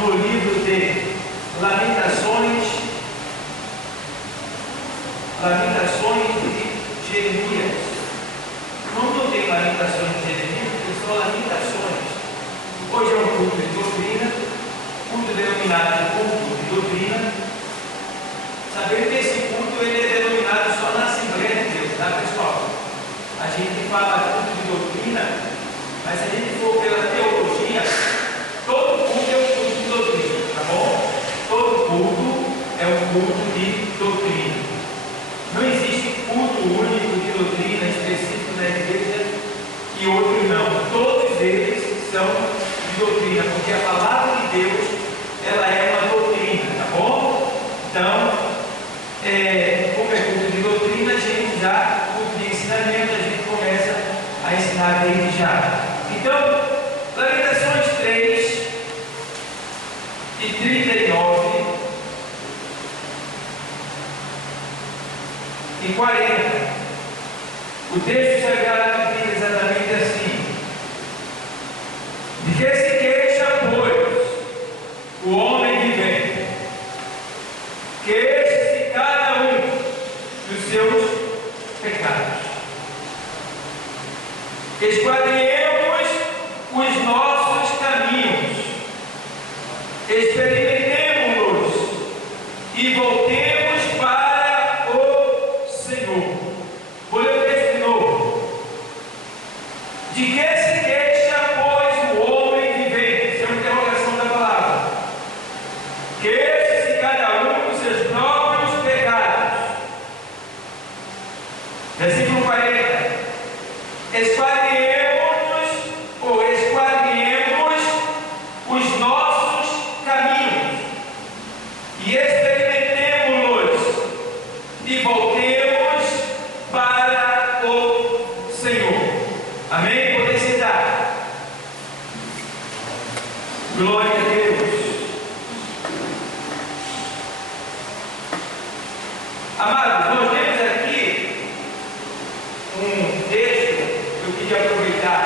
no livro de Lamentações de Jeremias. Não tem Lamentações de Jeremias, porque são lamentações. Hoje é um culto de doutrina, culto denominado de culto de doutrina. Sabendo que esse culto ele é denominado só na Assembleia de Deus, tá, pessoal? A gente fala culto de doutrina, mas se a gente for pela teologia, todo culto é um culto de doutrina, tá bom? Todo culto é um culto de doutrina. Não existe culto único de doutrina específico na igreja e outro não. Todos eles são de doutrina, porque a palavra de Deus, ela é uma doutrina, tá bom? Então, como é culto de doutrina, a gente já, culto de ensinamento, a gente começa a ensinar desde já. Então, Lamentações 3, de 39 e 40. O texto sagrado diz exatamente assim: de que se queixa, pois, o homem vivente, queixe-se cada um dos seus pecados. Esquadrinhemos os nossos caminhos, experimentemo-los e voltemos para o Senhor. Vou ler o texto de novo. De que se queixa, pois, o homem vivente? Isso é uma interrogação da palavra. Queixe-se cada um dos seus próprios pecados. Versículo 40. Esquadrinhemos os nossos caminhos e experimentemo-los e voltemos para o Senhor. Amém? Podem sentar. Glória a Deus. Amados, nós temos aqui um texto que eu queria aproveitar.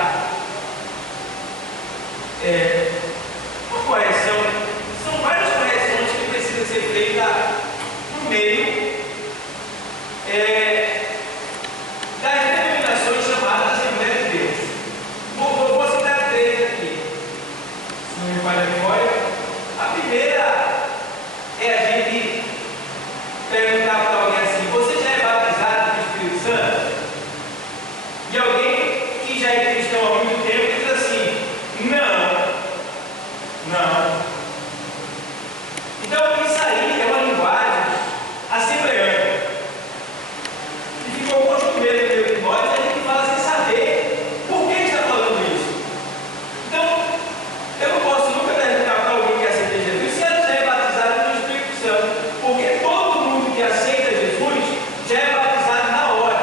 Uma correção. São várias correções que precisam ser feitas no meio das denominações chamadas Assembleia de Deus. Vou citar três aqui, se não me falha a memória. A primeira é a gente perguntar para alguém assim: você já é batizado no Espírito Santo? E alguém que já é cristão há muito tempo diz assim: não. Então isso aí é uma linguagem assembleana. E ficou um costumeiro entre nós, a gente fala sem saber por que está falando isso. Então, eu não posso nunca perguntar para alguém que aceita Jesus se ela já é batizada no Espírito Santo, porque todo mundo que aceita Jesus já é batizado na hora,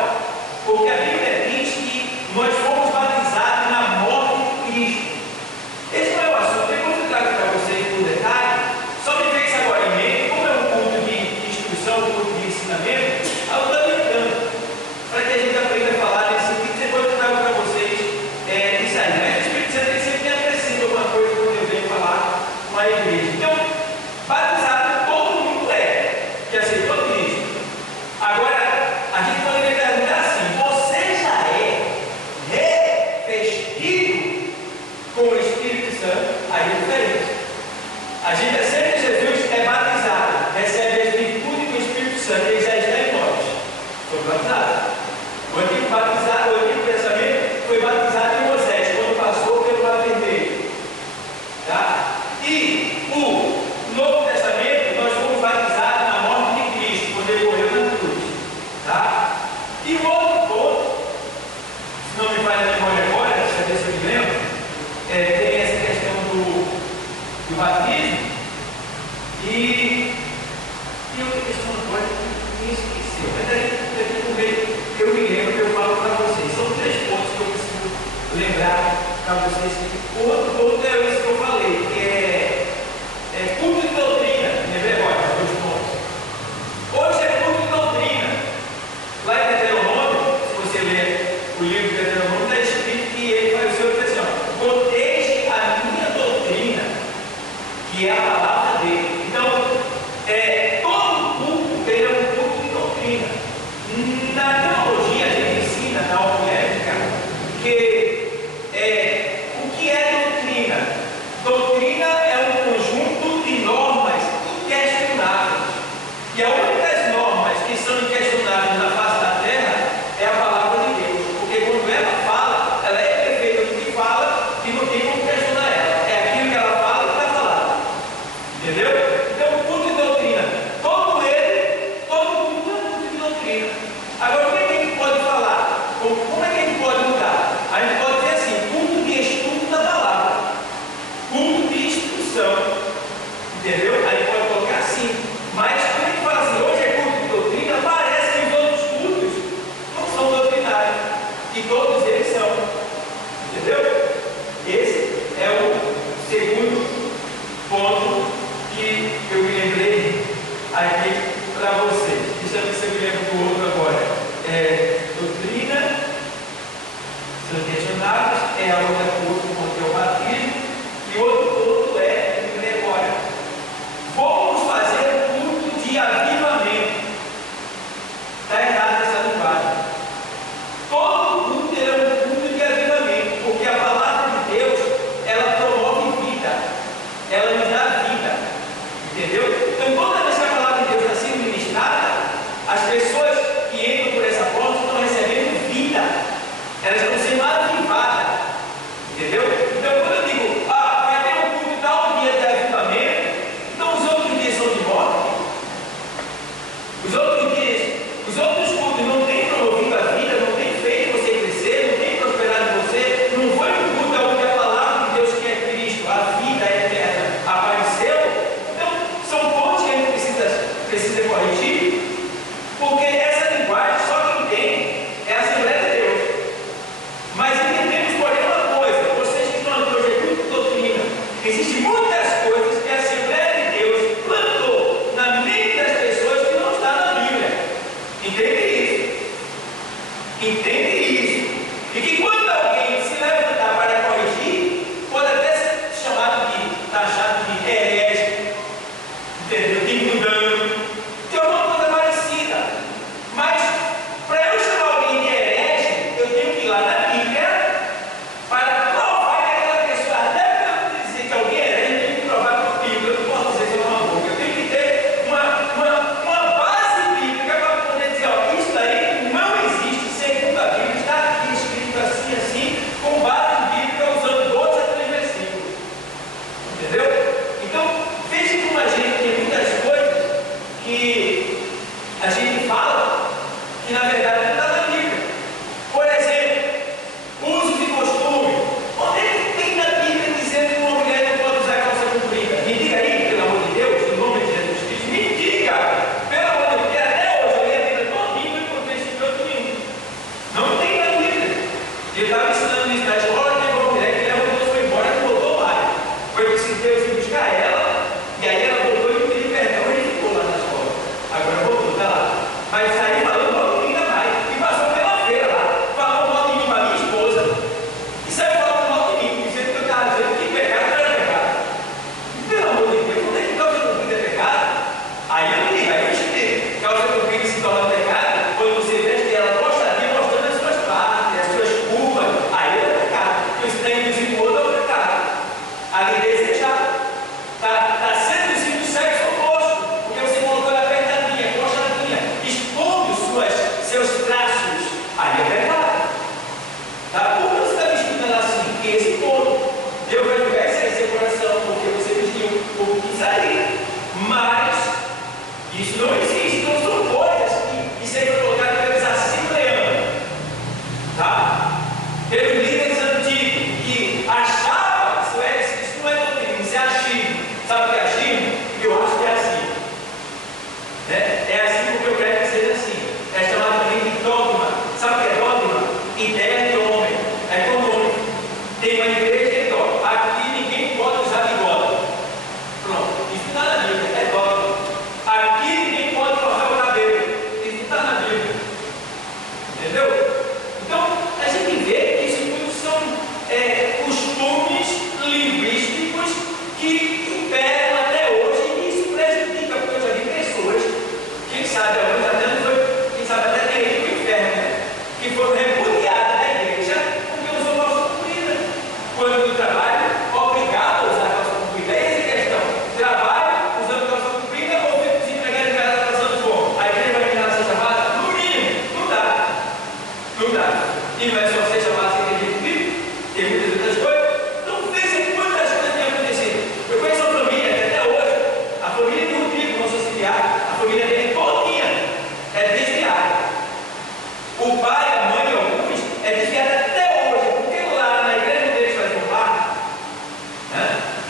porque a Bíblia diz que nós fomos batizados na morte de Cristo. Esse não é o assunto. Depois eu trago para vocês por detalhe. Só me fez agora em mente, como é um culto de instrução, um culto de ensinamento, eu estou tentando, para que a gente aprenda a falar nesse sentido. Depois eu trago para vocês isso aí. Mas o Espírito Santo sempre me acrescenta alguma coisa quando eu venho falar com a igreja. Então, batizado todo mundo que aceitou Cristo. Agora, a gente poderia perguntar assim: você já é revestido com o Espírito Santo? Aí é diferente. A gente aceita Jesus, é batizado, recebe as virtudes do Espírito Santo, ele já está em nós. Foi batizado. O antigo batizado, o Antigo Testamento foi batizado em Moisés, quando passou pelo Mar Vermelho. Tá? E o Novo Testamento, nós fomos batizados na morte de Cristo, quando ele morreu na cruz. Tá? E o outro ponto, se não me falha a memória agora, deixa eu ver se eu me lembro, tem essa questão do batismo. E outra questão agora que me esqueceu. Mas daqui por meio eu me lembro que eu falo para vocês. São três pontos que eu preciso lembrar para vocês. O outro ponto é esse que eu falei, que é culto de doutrina. Lembrei agora, os dois pontos. Hoje é culto de doutrina. Lá em Deuteronômio, se você ler o livro de Deuteronômio, está escrito que ele vai ser o assim: proteja a minha doutrina, que que é a palavra dele. Então, todo culto ele é um culto de doutrina. Na teologia, a gente ensina, na homilética, que o que é doutrina? Doutrina é um conjunto de normas inquestionáveis. E a única das normas que são inquestionáveis na face da terra é a palavra de Deus. Porque quando ela fala, ela é perfeita no que fala e não tem como questionar ela. É aquilo que ela fala que está falado. Entendeu? Então, o culto de doutrina, todo culto é culto de doutrina. Agora, o que a gente pode falar? Como é que a gente pode mudar? A gente pode dizer assim: culto de estudo da palavra, culto de instrução. Entendeu? A gente pode colocar assim. Mas quando a gente fala assim, hoje é culto de doutrina, parece que os outros cultos não são doutrinários. E todos eles são. Entendeu? Esse é o segundo ponto que eu me lembrei aqui para vocês. Deixa eu ver se eu me lembro do outro agora. Doutrina, são questionáveis, a outra ponto que é o batismo, e o outro ponto é memória. Vamos fazer um culto de avivamento. Está errado essa linguagem. Todo culto é um culto de avivamento, porque a palavra de Deus, ela promove vida.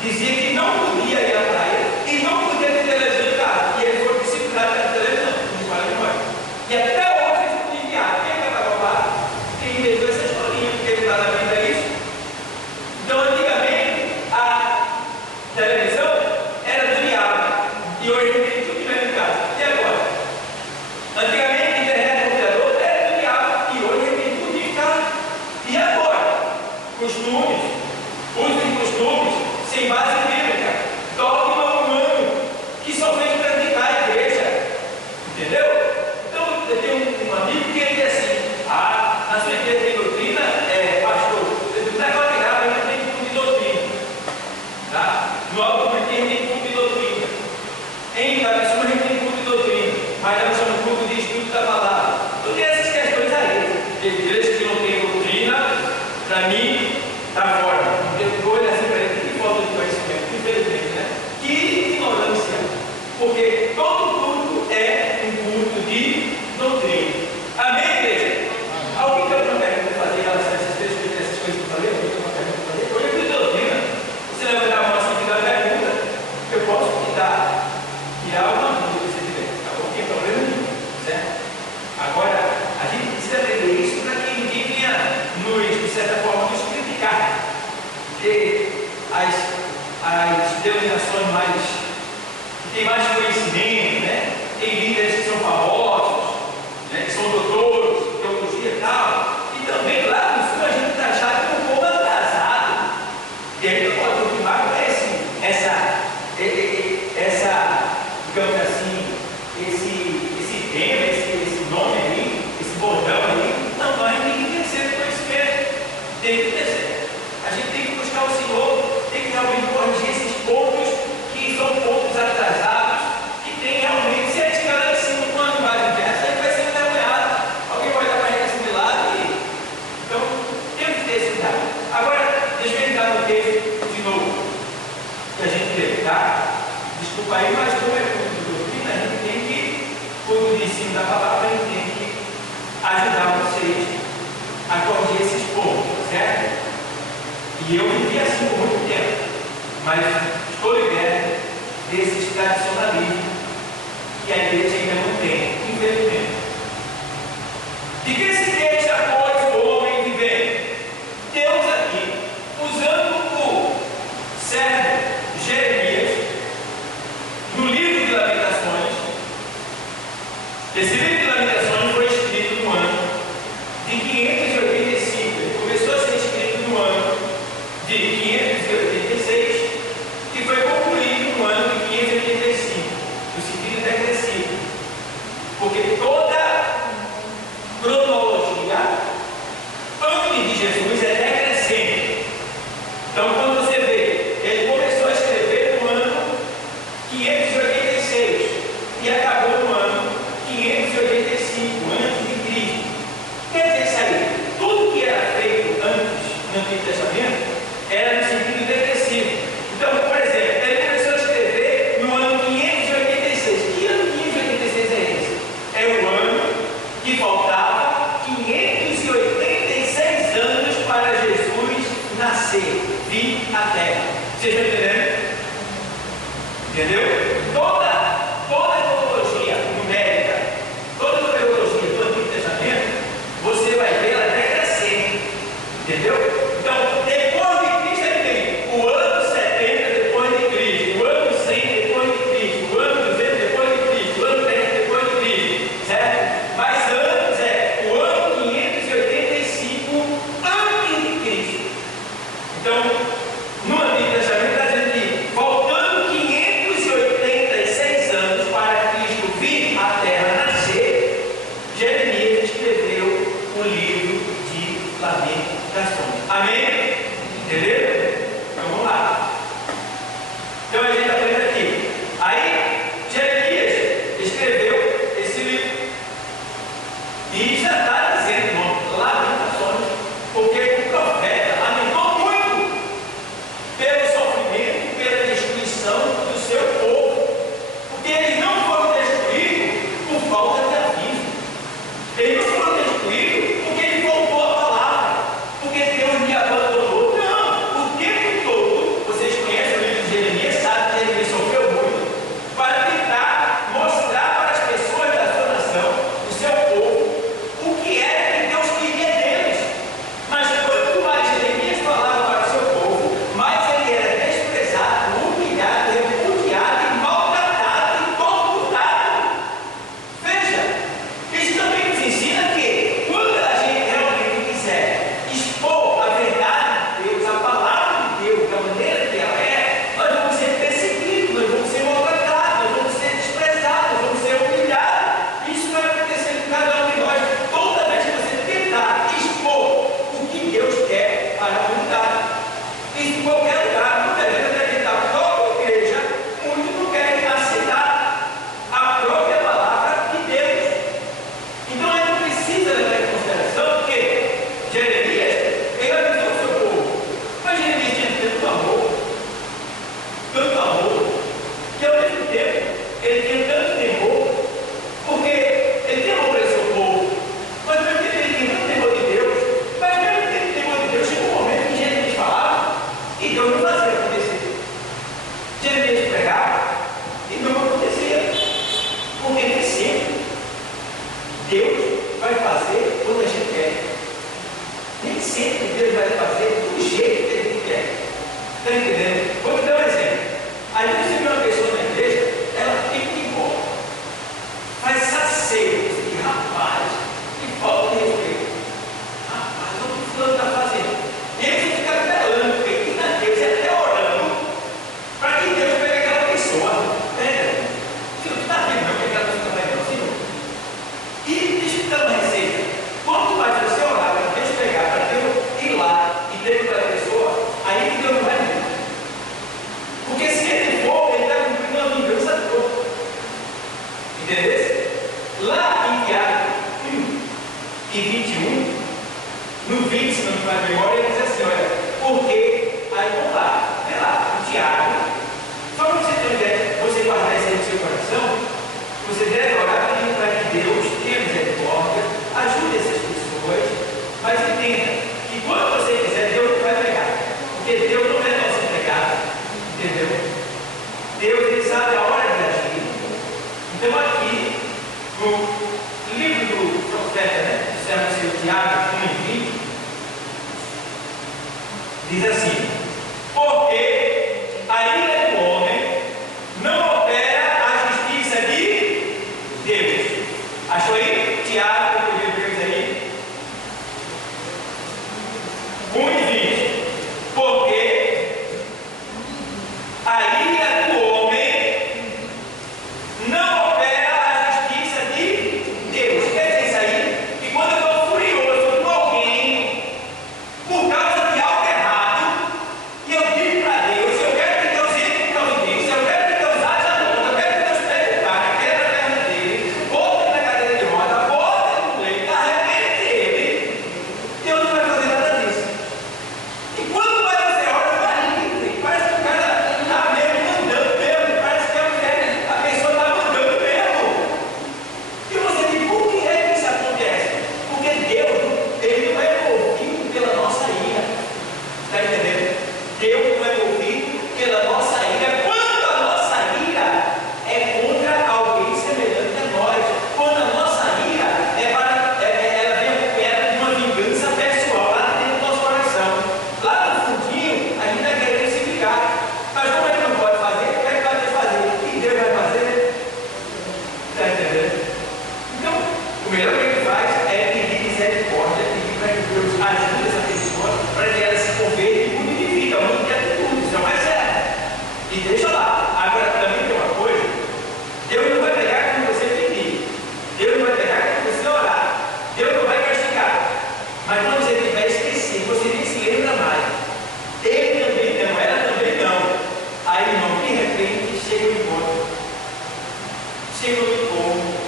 dizia que não podia ir à praia e não podia ter televisão de casa. E ele foi disciplinado pela televisão, não fala de memória. E até hoje eles não enviaram. Quem vai roubar? Quem inventou essa historinha, porque ele está na vida isso. Então, antigamente, a televisão era do diabo. E hoje tem tudo que vem em casa. E agora? Antigamente, a internet do computador era do diabo. E hoje tem tudo em casa. E agora? Costumes. Usem costumes sem base bíblica. Dogma humano. Que só vem praticar a igreja. Entendeu? Então, eu tenho um amigo que ele diz assim: na sua igreja tem doutrina, pastor, não é claro, mas tem culto de doutrina. Tá? No alto porque tem culto de doutrina. Em Cabeçudo a gente tem culto de doutrina, mas nós somos culto de estudo da palavra. Então tem essas questões aí. Igrejas que não tem doutrina, para mim, está fora. Eu vou olhar assim para ele, que falta de conhecimento, infelizmente, né? Que ignorância. Porque todo culto é um culto de doutrina. Amém, igreja? Alguém tem alguma pergunta para fazer em relação a essas coisas que eu falei? Alguém tem uma pergunta para fazer? Hoje é culto de doutrina. Você levantar a mão assim e dar a pergunta, eu posso te dar. E há uma dúvida que você tiver, tá bom? Não tem problema nenhum, certo? Agora, a gente precisa aprender isso para que ninguém venha de certa forma, nos criticar. Porque as denominações que têm mais conhecimento, né? Tem líderes que são famosos, né? Que são doutores, teologia e tal. E também lá no sul a gente está achado como um povo atrasado. E aí não pode confirmar com essa, digamos assim, esse tema, esse nome aí, esse bordão aí. Não, nós tem que crescer no conhecimento, tem que crescer. A gente tem que buscar o Senhor, tem que realmente corrigir esses pontos que são pontos atrasados, que tem realmente, se a gente ficar lá em cima com uma linguagem dessa, a gente vai ser envergonhado. Alguém vai dar para a gente assimilar e. Então, temos que ter esse cuidado. Agora, deixa eu entrar no texto de novo, que a gente lê, tá? Desculpa aí, mas como é culto de doutrina, a gente tem que, culto de ensino da palavra, a gente tem que ajudar vocês a corrigir esses pontos, certo? E eu vivi assim por muito tempo, mas estou liberto desses tradicionalismos que a igreja ainda não tem, infelizmente. De que se queixa, pois, o homem vivente? Deus aqui, usando o servo Jeremias, no livro de Lamentações. Esse livro de Lamentações foi escrito no ano de 585. Ele começou a ser escrito no ano de 586, que foi concluído no ano de 585, no sentido decrescivo. Porque toda cronologia antes de Jesus é decrescente. Então, quando você vê, ele começou a escrever no ano 586 e acabou no ano 585 antes de Cristo. Quer dizer isso aí? Tudo que era feito antes no Antigo Testamento era no sentido depressivo. Então, por exemplo, ele começou a escrever no ano 586. Que ano 586 é esse? É o ano que faltava 586 anos para Jesus nascer, vir à Terra. Vocês estão entendendo? Entendeu? Toda a teologia numérica, toda a teologia do Antigo Testamento, você vai ver ela decrescente. Entendeu? Então, depois de Cristo, ele tem o ano 70 depois de Cristo, o ano 100 depois de Cristo, o ano 200 depois de Cristo, o ano 10 depois de Cristo, certo? Mas antes é o ano 585 antes de Cristo. Então, no Antigo Testamento está dizendo que faltando 586 mais memória, ele diz assim, olha, porque, aí vamos lá, vê lá, o Tiago, só para você ter uma ideia, você guardar isso aí no seu coração, você deve orar pedindo para que Deus tenha misericórdia, ajude essas pessoas, mas entenda que quando você quiser, Deus não vai pegar, porque Deus não é nosso empregado, entendeu? Deus, ele sabe a hora de agir. Então aqui, no livro do profeta, né, do servo seu Tiago, 1:20, diz assim, porque a ira do homem não opera a justiça de Deus. Achou aí? Tiago, aí? 1:20. Porque a ira do homem não opera a justiça de Deus. Quer dizer isso aí? Que quando eu estou furioso com alguém por causa de algo errado, e eu digo para Deus, eu quero que Deus entre em providência, eu quero que Deus haja a luta, eu quero que Deus pegue o cara, quebra a perna dele, bote na cadeira de roda, bote no leito, arrebente ele, Deus não vai fazer nada disso. E quando vai fazer hora, vai livre. Parece que o cara está mesmo mandando mesmo, parece que a pessoa está mandando mesmo. E você diz, por que é que isso acontece? Porque Deus, ele não é movido pela nossa ira. Está entendendo? Deus não é movido pela nossa ira. Quando a nossa ira é contra alguém semelhante a nós, quando a nossa ira ela vem acompanhada de uma vingança pessoal lá dentro do nosso coração. Lá no fundinho, a gente vai querer se vingar. Mas como ele não pode fazer, o que é que vai ter que fazer? O que Deus vai fazer? Está entendendo? Então, o melhor que ele faz é pedir misericórdia, pedir para que Deus ajude essa pessoa, para que ela se converta e mude de vida, mude de atitude, isso é o mais certo. E deixa lá. Agora, também tem uma coisa: Deus não vai pegar quando você pedir, Deus não vai pegar quando você orar, Deus não vai castigar. Mas quando você tiver esquecido, você nem se lembra mais. Ele também não, ela também não. Aí, irmão, de repente, chega o encontro, chega o encontro.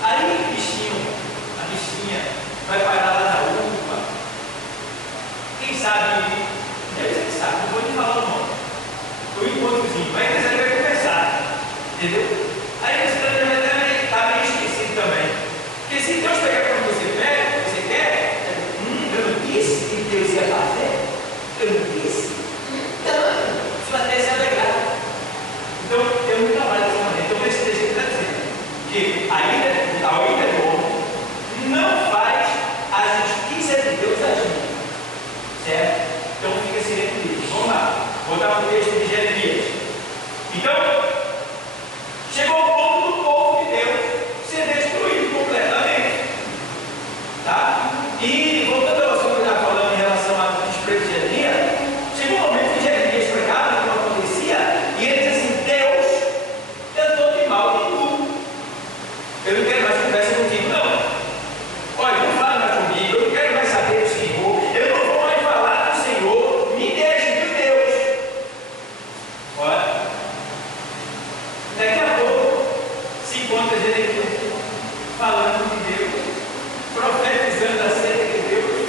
Aí o bichinho, a bichinha, vai parar lá na UPA. Quem sabe, deve ser que sabe, não vou nem falar o nome. O encontrozinho, vai que você vai conversar, entendeu? Aí você está meio esquecido também. Porque se Deus pegar quando você pega, você quer, eu não disse que Deus ia fazer, eu não disse, então, isso vai até se alegrar. Então, eu não trabalho dessa maneira. Então, esse texto está dizendo que a ira do homem não faz a justiça de Deus agir. Certo? Então, fica ciente disso. Vamos lá. Voltar para o texto de Jeremias. Então, chegou o ponto do povo de Deus ser destruído completamente. Tá? E, voltando ao assunto que eu estava falando em relação ao desprezo de Jeremias, chegou um momento que Jeremias pregava o que acontecia, e ele diz assim: Deus, eu estou de mal de tudo. Eu não quero mais conversa contigo, não. Olha, não fala mais comigo, eu não quero mais saber do Senhor, eu não vou mais falar do Senhor, me deixe de Deus. Olha, daqui a pouco se encontra Jeremias falando de Deus, profetizando acerca de Deus,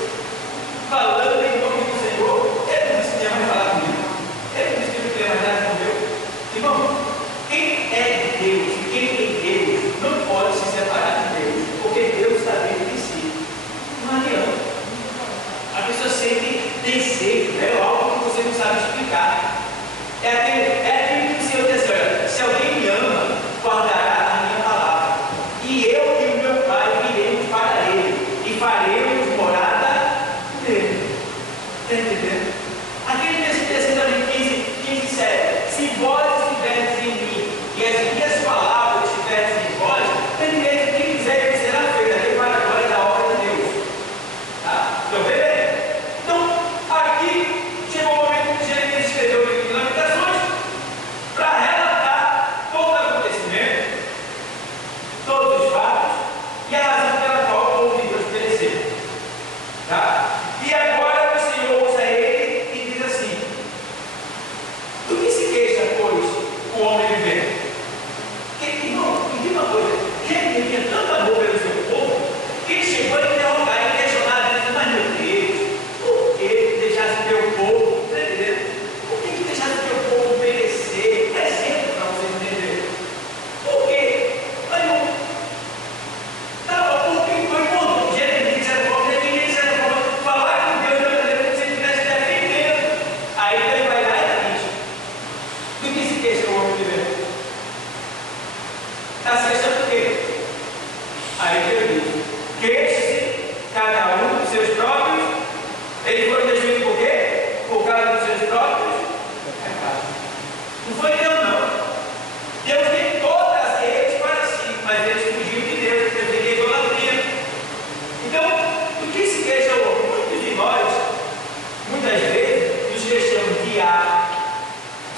falando em nome do Senhor. Ele não disse que ia mais falar comigo, ele não disse que não queria mais nada com Deus. Irmão, quem é de Deus e quem tem Deus não pode se separar de Deus, porque Deus está dentro de si. Não adianta. A pessoa sente desejo, é algo que você não sabe explicar. É aquilo que o Senhor diz: olha, se alguém me ama, guardará a minha palavra, e eu e o meu Pai viremos para ele, e faremos morada nele. Está entendendo? Aquele texto ali, 15, 7. Se vós estiverdes em mim, e as minhas palavras estiverem em vós, primeiro quem quiser que será feito, aqui para a glória da obra de Deus. Tá? Estão vendo? Então, aqui chegou o momento que Jeremias escreveu o livro de Lamentações para relatar todo o acontecimento, todos os fatos e a razão pela qual o povo de Deus pereceu. Tá? E agora o Senhor usa ele e diz assim: do que se queixa, pois, o homem viver? Irmão, me diga uma coisa: quem tinha tanto amor pelo seu povo, que ele chegou a interrogar e questionar, dizendo: mas meu Deus,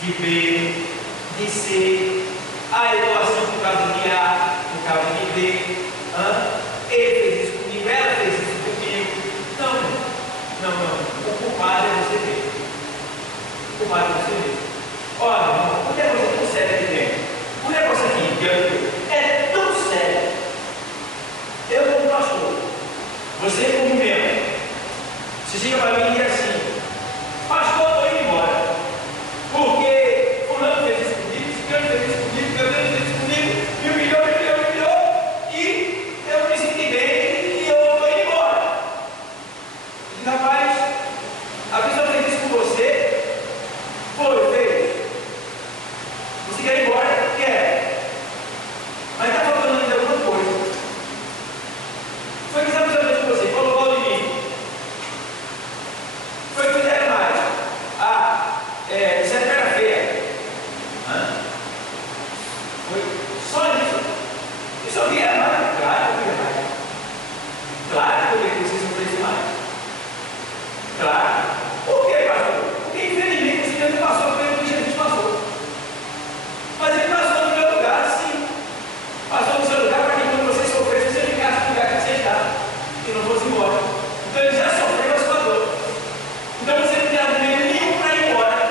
de B, de C. Ah, eu estou assim por causa de A, por causa de B. Ele fez isso comigo, ela fez isso comigo. Não. O culpado é você mesmo. O culpado é você mesmo. Olha, irmão, o negócio é tão sério aqui dentro. O negócio aqui é tão sério. Eu como pastor, você como membro, você chega para mim e diz assim: pastor, eu estou indo embora, porque fulano fez isso comigo, ciclano fez isso comigo, ciclano fez isso comigo, me humilhou, e eu me senti bem e eu estou indo embora. E rapaz, a pessoa fez isso com você, fez. Você quer ir embora? Quer. Mas está faltando ainda alguma coisa. Foi que essa pessoa fez com você, colocou o limite. Foi que fizeram mais. Isso é terça-feira. Foi só isso. Isso eu via mais. Claro que eu via mais. Claro que eu via que vocês não precisam mais. Claro. Por quê, pastor? Porque infelizmente esse tempo passou pelo que Jesus passou. Mas ele passou no meu lugar, sim. Passou no seu lugar para que quando você sofresse, você ficasse no lugar que você está e não fosse embora. Então ele já sofreu a sua dor. Então você não tem argumento nenhum para ir embora.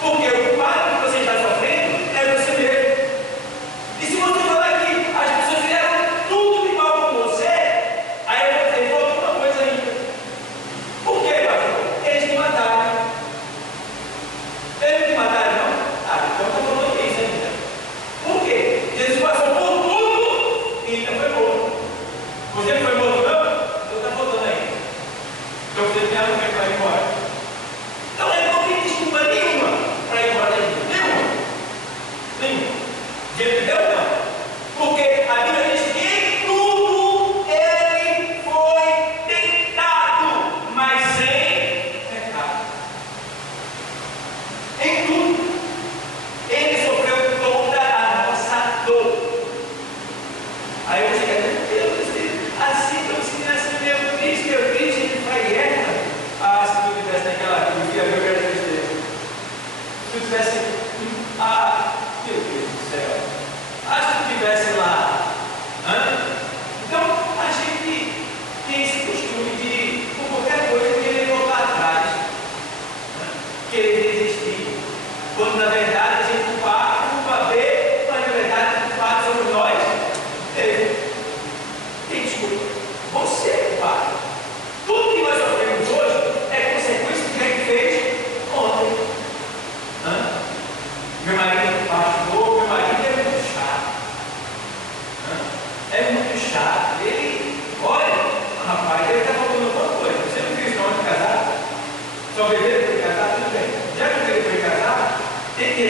Porque o culpado que você está sofrendo é você mesmo. E se você falar que as pessoas fizeram tudo igual com você, aí eu vou dizer, falta uma coisa ainda. Por quê, pastor? Eles te mataram. Eles te mataram, não? Então está falando isso ainda. Por quê? Jesus passou por tudo e ainda foi morto. Você não foi morto, não? Então está faltando ainda. Então você tem argumento para ir embora. Então ele não tem desculpa nenhuma para ir embora daí. Nenhuma. Diante de Deus, não. Porque a Bíblia diz que em tudo ele foi tentado, mas sem pecado. Em tudo. Ele sofreu toda a nossa dor. Aí você quer dizer, Deus, assim que eu me sinto assim, meu Cristo, ele vai guerra. Se tu tivesse naquela vida, eu quero tristeza. Se tu tivesse, meu Deus do céu. Se tu tivesse lá. Então, a gente tem esse costume de, por qualquer coisa, querer voltar atrás. Querer desistir. Quando na verdade a gente culpa B, mas na verdade o culpado somos nós. Tem desculpa. Você é culpado. Tudo que nós sofremos hoje é consequência do que ele fez ontem. Meu marido pastor, meu marido é muito chato. É muito chato. Ele, olha, rapaz, ele está faltando alguma coisa. Você não viu isso na hora de casar? Só beber depois de casar, tudo bem. Já que ele foi casar, tem que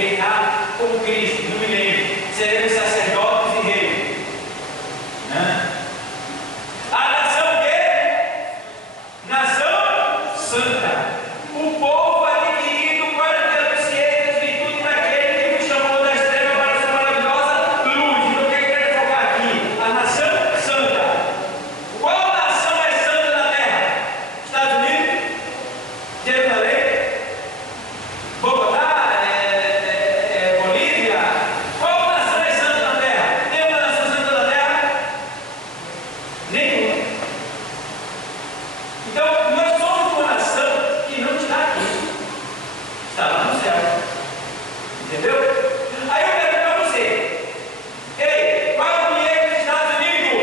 reinar como Cristo no milênio. Seremos sacerdotes e reis. A nação que? Nação santa. O povo adquirido para ter a ciência das virtudes daquele que nos chamou das trevas para a sua maravilhosa luz. Então o que eu quero focar aqui? A nação santa. Qual nação é santa na terra? Estados Unidos? Jerusalém? Bogotá? Bolívia? Qual nação é santa na terra? Tem uma nação santa na terra? Nenhuma. Então, nós somos uma nação que não está aqui, está lá no céu. Entendeu? Aí eu pergunto para você: ei, qual é o dinheiro dos Estados Unidos?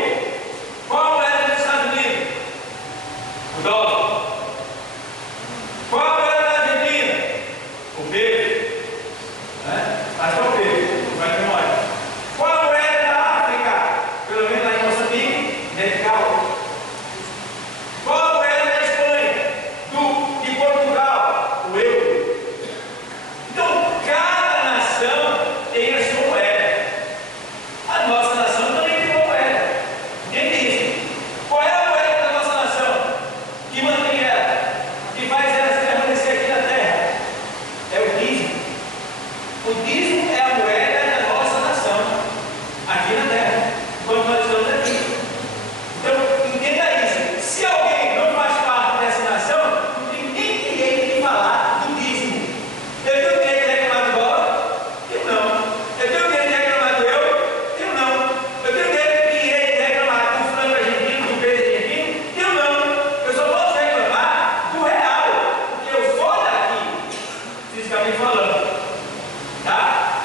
Qual a moeda dos Estados Unidos? O dólar. Qual a moeda da Argentina? O peso. Acho que é o peso, não vai ter memória. Qual a moeda da África? Pelo menos lá em Moçambique, Medical. Qual a moeda da Espanha? De Portugal? O euro. Então, cada nação tem a sua moeda. A nossa nação também tem uma moeda. Entende isso? Qual é a moeda da nossa nação? Que mantém ela? Que faz ela se permanecer aqui na terra? É o dízimo. O dízimo é a moeda da nossa nação aqui na terra, quando nós estamos aqui. Então, entenda isso. Se alguém não faz parte dessa nação, não tem nem direito de falar do dízimo. Eu tenho direito de reclamar do dólar? Eu não. Eu tenho direito de reclamar do euro? Eu não. Eu tenho direito de reclamar do franco argentino, do peso argentino? Eu não. Eu só posso reclamar do real, porque eu sou daqui, fisicamente falando. Tá?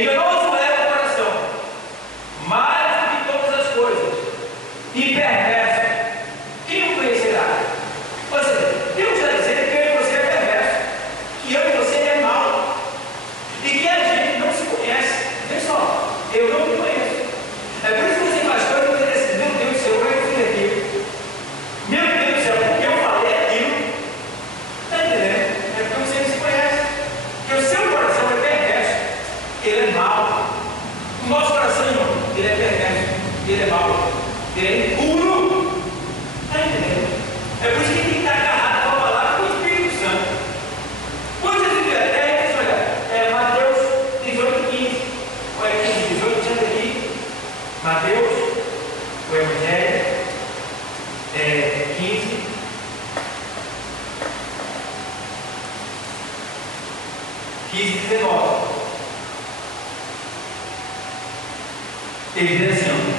Enganoso é o coração, mais do que todas as coisas, e perverso. Quem o conhecerá? Ou seja, Deus está dizendo que eu e você é perverso, que eu e você é mau, e que a gente não se conhece. Vê só, eu não me conheço. É por isso que você faz coisas e diz assim: meu Deus do céu, eu fiz aquilo. Meu Deus do céu, porque eu falei aquilo. Está entendendo? É porque você não se conhece. Porque o seu coração é perverso, ele é mau. O nosso coração, irmão, ele é perverso, ele é mau, ele é impuro. Está entendendo? É por isso que tem que estar agarrado com a palavra do Espírito Santo. Quando você tiver até isso, olha, Mateus 18:15. Olha aqui, 18, deixa eu ver aqui. Mateus, o Evangelho, 15. Ele diz assim: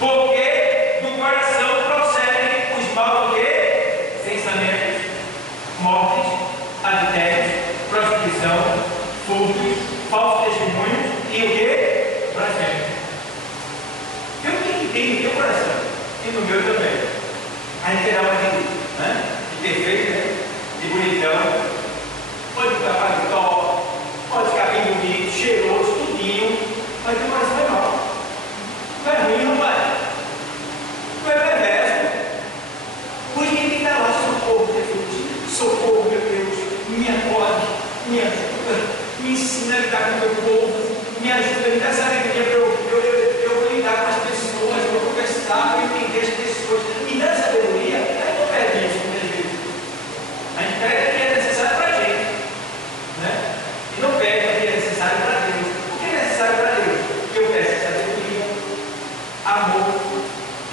porque do coração procedem os maus, o quê? Pensamentos, mortes, adultérios, prostituição, furtos, falsos testemunhos e o quê? Blasfêmia. Vê o que tem no teu coração e no meu também. A gente terá uma vida, né? De perfeito, né? De bonitão, pode ficar paletó, pode ficar bem bonito, cheiroso, tudinho, mas o teu coração é mau. Não é ruim, não vai. Não é perverso. Por isso que tem que estar lá: socorro, Jesus, socorro, meu Deus, me acorde, me ajuda, me ensina a lidar com o meu povo, me ajuda, me dá sabedoria para eu lidar com as pessoas, para eu conversar, para eu entender as pessoas, me dá sabedoria. Aí não pede isso, muitas vezes. A gente pede o que é necessário para a gente, né? E não pede o que é necessário para Deus. O que é necessário para Deus? Que eu peça sabedoria, amor,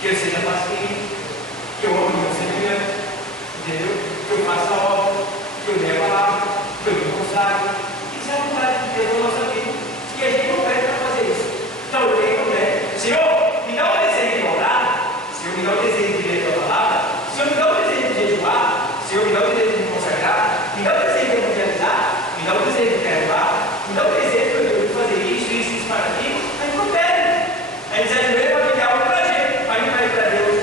que eu seja paciente, que eu ame o meu semelhante, entendeu? Que eu faça a obra, que eu leia a palavra, que eu me consagre. Isso é a vontade de Deus na nossa vida. E a gente não pede para fazer isso. Então eu tenho que ler: Senhor, me dá o desejo de orar, Senhor, me dá o desejo de ler a tua palavra, Senhor, me dá o desejo de jejuar, Senhor, me dá o desejo de me consagrar, me dá o desejo de evangelizar, me dá o desejo de perdoar, me dá o desejo de fazer isso para ti. A gente não pede. A gente deseja para pedir algo para a gente, mas não pede para Deus.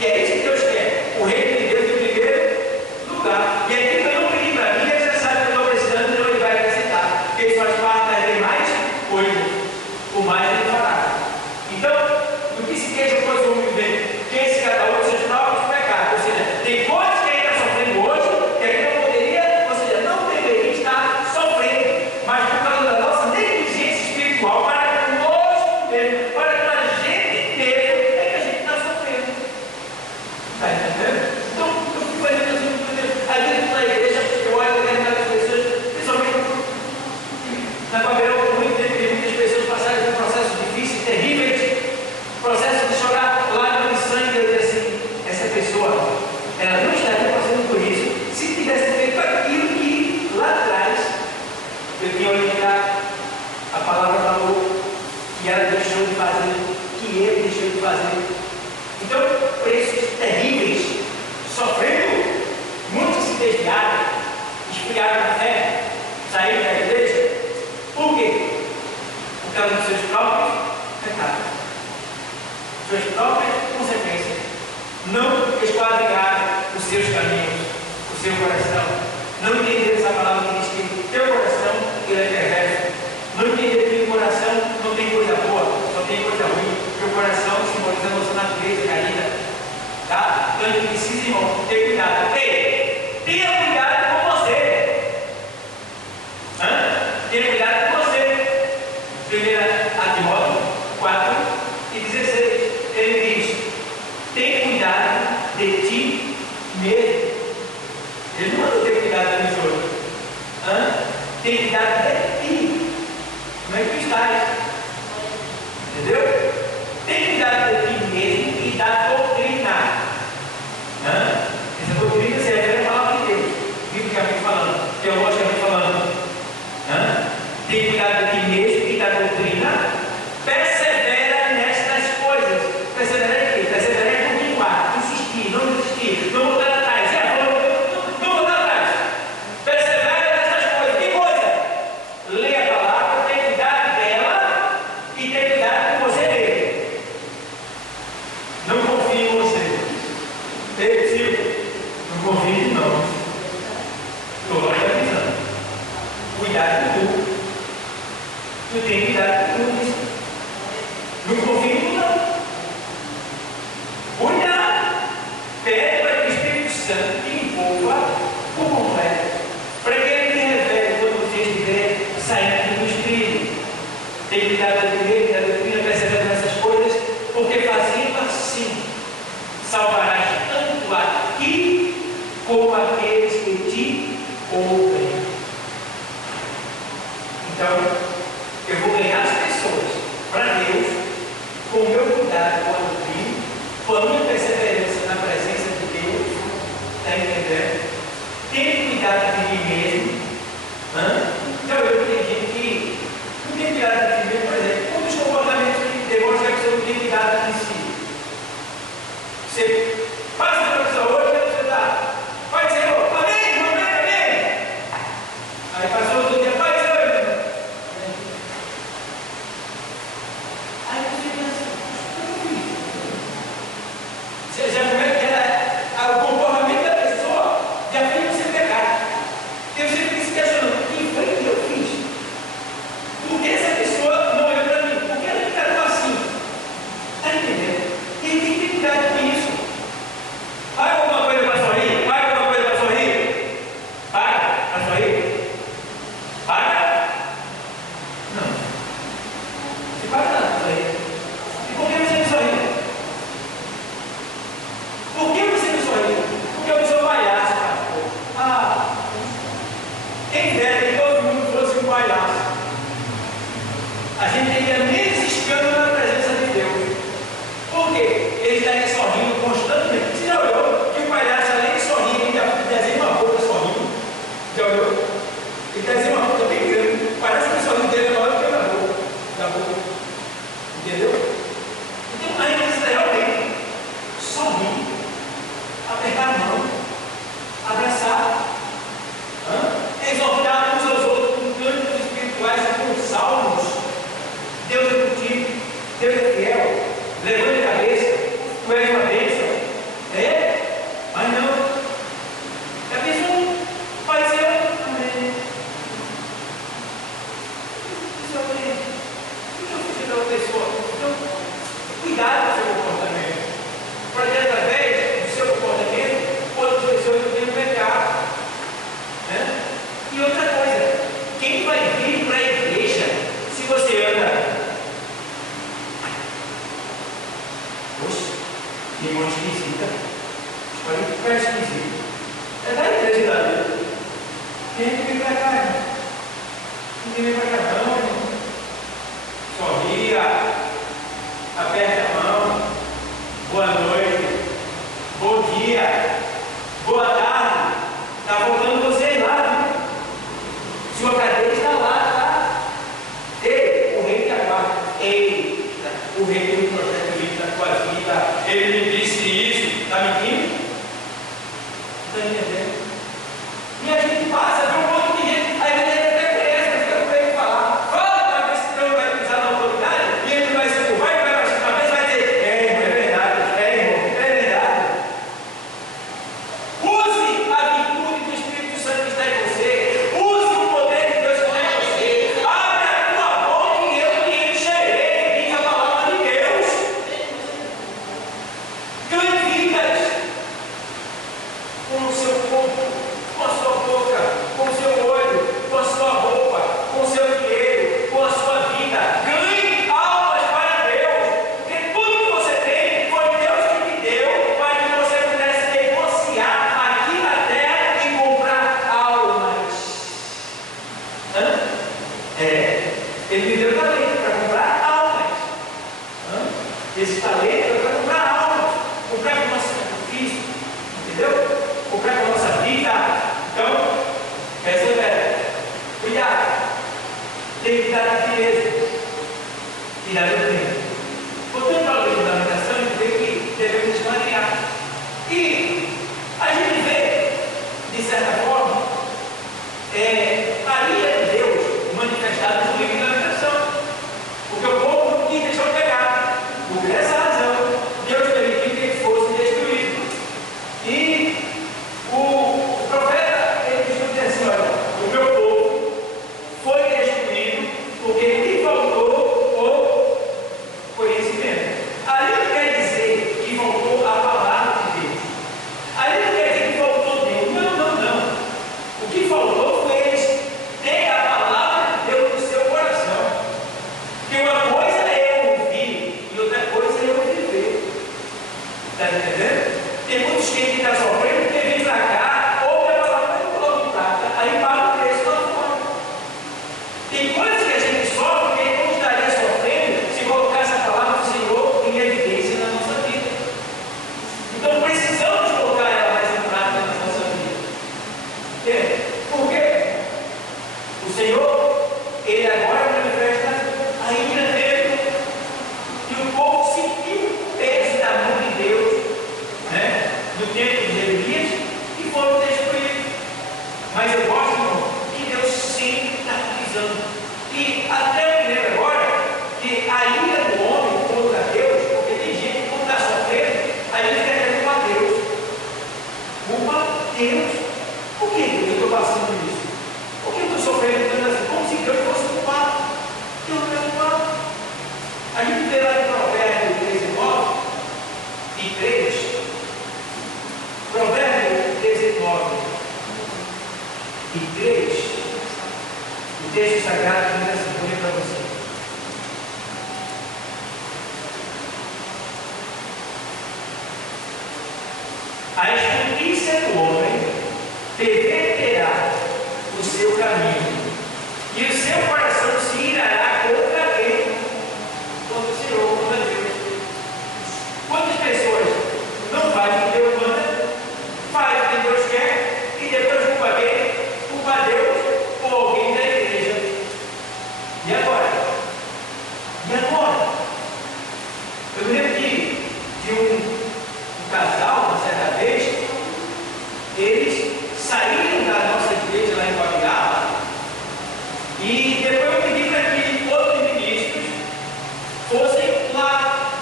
E é isso que Deus quer: o reino de Deus em primeiro lugar. E aquilo que eu não pedi para mim, ele já sabe que eu estou precisando, então ele vai acrescentar. Porque isso faz parte das demais coisas, o mais ele fará. Então, do que se queixa depois do homem viver, queixa cada um dos seus próprios pecados. Ou seja, tem coisas que ele está sofrendo hoje, que ele não poderia, ou seja, não deveria estar sofrendo, mas por causa da nossa negligência espiritual, para conosco mesmo, para com a gente mesmo, é que a gente está sofrendo. Está entendendo? Então, eu fico fazendo assim, às vezes na igreja, eu olho determinadas pessoas, principalmente na Babilônia, muitas pessoas passaram por processos difíceis, terríveis, processo de chorar lágrimas de sangue. Eu digo assim: essa pessoa, ela não estaria passando por isso se tivesse feito aquilo que lá atrás eu tinha orientado, a palavra falou, que ela deixou de fazer, que ele deixou de fazer. Então, preços terríveis, sofrendo, muitos se desviaram, esfriaram na fé, saíram da igreja. Por quê? Por causa dos seus próprios pecados, suas próprias consequências. Não esquadrinharam os seus caminhos, o seu coração. Não entenderam essa palavra que diz que teu coração ele é perverso. Não entenderam que o coração não tem coisa boa, só tem coisa ruim. Que o coração simboliza a nossa natureza caída. Tá? Então a gente precisa, irmão, ter cuidado. Ei, tenha cuidado com você. Tenha cuidado com você. 1 Timóteo 4:16. Ele diz: tem cuidado de ti mesmo. Ele não manda ter cuidado dos outros. Tem cuidado de ti. Como é que tu estás? Entendeu? Tem cuidado de ti mesmo e da doutrina. Essa doutrina se refere à palavra de Deus, biblicamente falando, teologicamente falando. Tem cuidado de ti mesmo e da doutrina. Persevera nestas coisas. Persevera em quê? Persevera em continuar, insistir, não desistir, não voltar atrás. Não voltar atrás. Persevera nessas coisas. Que coisa? Leia a palavra, tenha cuidado Tu tem que dar atitudes. Não confia em tu, não. Cuidado. Pede para que o Espírito Santo te envolva por completo. Para que ele te revele quando você estiver saindo do Espírito. Tem que dar a doutrina, percebendo essas coisas, porque fazendo assim, salvarás tanto a ti como aqueles que te ouvem. Então, eu vou ganhar as pessoas para Deus com o meu cuidado com a doutrina, com a minha perseverança na presença de Deus. Está entendendo? Tenho cuidado de mim mesmo. Então, eu entendi que não tem cuidado de mim mesmo, por exemplo, um dos comportamentos que demonstram que você não tem cuidado de si. Você faz a profissão hoje, você está, Pai do Senhor, amém, amém, amém. Aí passou outro dia, Pai do Senhor. Aí você pensa, você já começa o comportamento da pessoa, já fez você pecar. Eu sempre se questionando, o que foi que eu fiz? Por que essa pessoa não olhou para mim? Por que ela me tratou assim? Está entendendo? E tem que ter cuidado com isso. Paga alguma coisa para sorrir? Paga alguma coisa para sorrir? Paga para sorrir? Paga? Não. Se paga nada para sorrir. E por que você não sorri? Por que você não sorri? Porque eu sou palhaço, cara. Quem dera que todo mundo fosse um palhaço. A gente teria menos escândalo na presença de Deus. Por quê? Ele estaria sorrindo constantemente. Você já olhou que o palhaço, além de sorrir, ele desenha uma boca sorrindo? Já olhou? Ele desenha uma boca bem grande. Parece que o sorriso dele é maior do que da boca. Entendeu? Então a gente precisa realmente sorrir, apertar a mão, abraçar, exortar uns aos outros com cânticos espirituais e com salmos. Deus é contigo, Deus é fiel, levante a cabeça, tu és uma bênção. Mas não. A pessoa pode ser amém. Isso amém. O que eu fiz da outra pessoa? Então, cuidado com o seu comportamento. Para que através do seu comportamento, outras pessoas não tenham pecado. E outra coisa, quem vai vir para a igreja se você anda? Poxa, que irmão esquisita. Olha que cara esquisito. É da igreja da Deus. Quem é que vem para cá, irmão? Ninguém vem para cá, não, irmão. Sorria, aperta a mão. Boa noite, bom dia, boa tarde. Está voltando vocês lá, viu? Sua cadeira está lá, tá? Ei, o rei te aguarda. Eita, o rei tem um projeto livre na tua vida. Ele me disse isso. Está mentindo? Está entendendo? E a gente passa, vê um monte de gente. Aí a gente até conhece, mas fica com medo de falar. Fala para ver se não vai pisar na autoridade. E ele vai se curvar e vai baixar a cabeça e vai dizer: irmão, é verdade, irmão, é verdade. Use a virtude do Espírito Santo que está em você. Use o poder de Deus que está em você. Abre a tua boca e eu te encherei. Diz a palavra de Deus. Ganhe vidas com o seu corpo, com a sua boca, com o seu olho, com a sua roupa, com o seu dinheiro, com a sua vida. Ganhe almas para Deus. Porque tudo que você tem foi Deus que te deu para que você pudesse negociar aqui na terra e comprar almas. Ele me deu talento para comprar almas. Esse talento é para comprar almas. Comprar com o nosso sacrifício. Entendeu? Comprar com a nossa vida. Então, persevera. Cuidado. Tem que cuidar de ti mesmo. E da doutrina. Voltando para a fundamentação, a gente vê que devemos esquadrinhar. E a gente vê, de certa forma, a ira de Deus manifestada no livro da lamentação. Porque o povo não quis deixar o pecado. Por essa razão, Deus permitiu que eles fossem destruídos. E o profeta, ele costuma dizer assim: olha, o meu povo foi destruído porque ele Tem coisas que a gente sofre que a gente não estaria sofrendo se colocasse a palavra do Senhor em evidência na nossa vida. Então precisamos colocar ela mais em prática na nossa vida. Por quê? O Senhor, Ele agora manifesta a ira dele, e o povo sentiu o peso da mão de Deus, né? No tempo de Jeremias, e foram destruídos. Mas eu gosto, irmão, que Deus sempre está avisando. E até eu me lembro agora que a ira do homem contra Deus, porque tem gente que quando está sofrendo, a gente quer culpar Deus. Culpa Deus. Por que Deus eu estou passando por isso? Por que eu estou sofrendo tanto assim? Como se Deus fosse culpado. Deus não é culpado. A gente vê lá em Provérbios 19 e 3. Provérbios 19 e 3. O texto sagrado diz assim, vou ler para você. A justiça do homem perverterá o seu caminho, e o seu coração se irará contra ele, contra o Senhor, contra Deus. Quantas pessoas não fazem o que Deus manda, fazem o que Deus quer, e depois culpa quem? Culpa Deus ou alguém da igreja. E agora? E agora? Eu me lembro de um casal, uma certa vez, eles saíram da nossa igreja lá em Guabiá, e depois eu pedi para que outros ministros fossem lá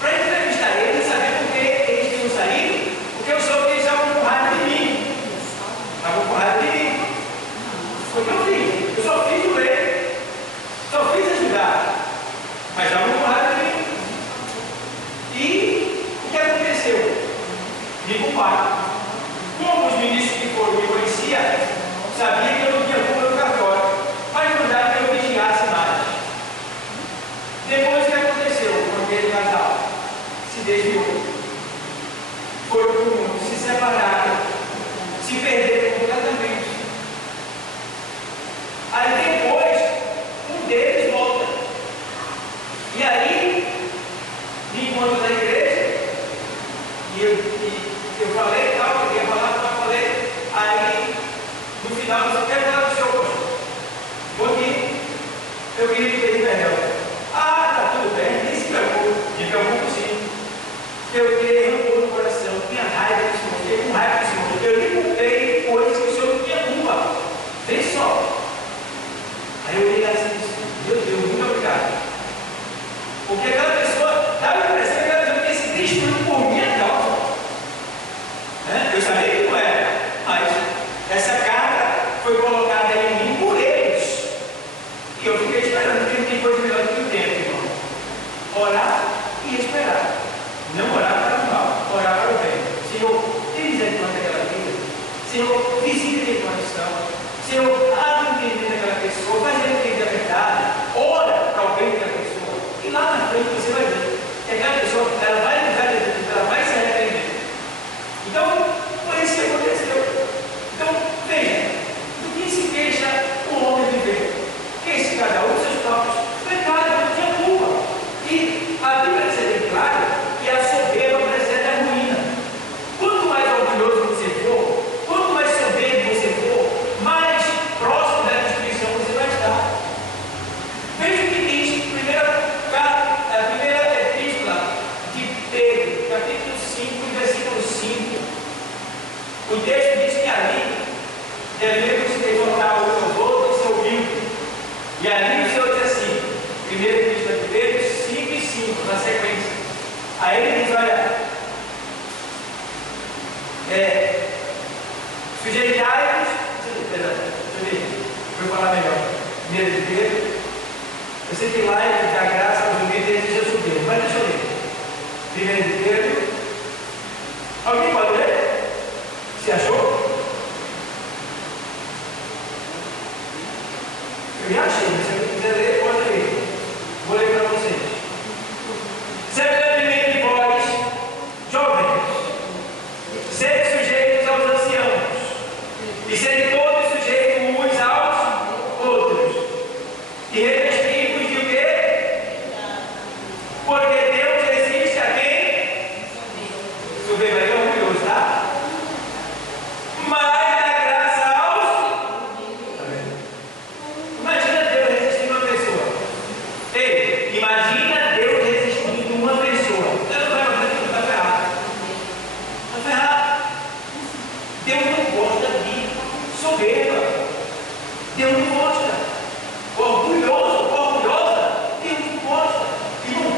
para entrevistar eles e saber por que eles tinham saído, porque eu soube que eles estavam com raiva de mim. Estavam com raiva de mim. Foi o que eu fiz. Eu só fiz o bem, só fiz ajudar, mas estavam com raiva de mim. E o que aconteceu? Me culparam. Como os ministros que foram me conheciam, sabiam que eu não tinha culpa no cartório, mas mandaram que eu vigiasse mais. Depois o que aconteceu com aquele casal? Se desviou. Foi para o mundo, se separaram, se perderam completamente. Aí depois, um deles volta. E aí, me encontro na igreja, e eu falei e tal, queria falar, mas falei. Aí, no final, eu quero falar do seu pastor. Porque eu queria te pedir perdão. Ah, tá tudo bem, nem se preocupe. Me preocupo sim. Eu queria rancor no coração, tinha raiva do Senhor, fiquei com raiva do Senhor. Eu lhe culpei coisas que o Senhor não tinha culpa. Vem só. Aí eu olhei assim e disse, meu Deus, muito obrigado. Porque aquela pessoa dava a impressão que ela tinha se destruído por minha causa. Eu sabia que não era, mas essa carga foi colocada em mim por eles. E eu fiquei esperando, porque não tem coisa melhor do que o tempo, irmão. Orar e esperar. Não orar para o mal, orar para o bem. Senhor, tem misericórdia daquela vida. Senhor, visita aquele condição. Senhor, abre o entendimento daquela pessoa, faz ele entender a verdade. Ora para o bem daquela pessoa. E lá na frente você vai ver que aquela pessoa, ela vai mudar de vida, ela vai se arrepender. Então, foi isso que aconteceu. Então, veja, do que se deixa o homem viver? Que esse cada um seus próprios pecados, não tinha culpa. E a Bíblia diz bem claro que a soberba precede a ruína. Quanto mais orgulhoso você for, quanto mais soberbo você for, mais próximo da destruição você vai estar. Veja o que diz a primeira epístola de Pedro, capítulo 5, versículo 5. O texto diz que ali devemos exortar uns aos outros e ser humildes. E ali o Senhor diz assim, primeira epístola de Pedro 5 e 5, na sequência. Aí ele diz, olha, sujeitai-vos, vou falar melhor, primeiro de Pedro, eu sei que lá ele dá graça aos humildes e deseja subir, mas deixa eu ler. Primeiro de Pedro, alguém pode ler? Se achou? Eu já achei, mas se alguém quiser ler, pode ler. Vou ler para vocês. Severamente vós, jovens, sede sujeitos aos anciãos, e sede todos sujeitos uns aos outros, E revestimos de o quê? Porque Deus resiste a quem? Soberbo é orgulhoso, tá? Mas dá graça aos. Imagina Deus resistindo a uma pessoa. Ei, imagina Deus resistindo a uma pessoa. Você não vai fazer aquilo, está ferrado. Está ferrado. Deus não gosta de soberba. Deus não gosta. Orgulhoso, orgulhosa, Deus não gosta. Irmão,